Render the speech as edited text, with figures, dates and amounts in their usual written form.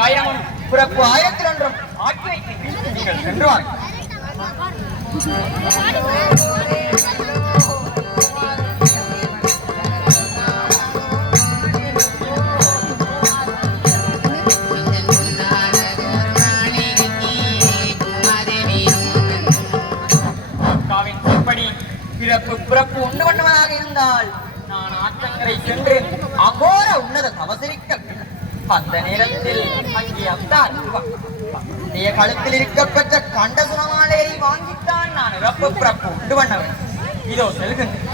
ஆயிரமும் பிறப்பு 1001 ஆக்கி வைத்து நீங்கள் சென்று வாருங்கள். பிறப்பு உண்டு பண்ணுவதாக இருந்தால் நான் ஆற்றங்கரை சென்று அகோர உன்னத தவசரிக்க அந்த நேரத்தில் அங்கே அந்தார் கழுத்தில் இருக்கப்பட்ட கண்ட சுனமாலையை வாங்கித்தான் நான் பிறப்பு உண்டு பண்ண வேண்டும். இதோ செல்கின்றேன்.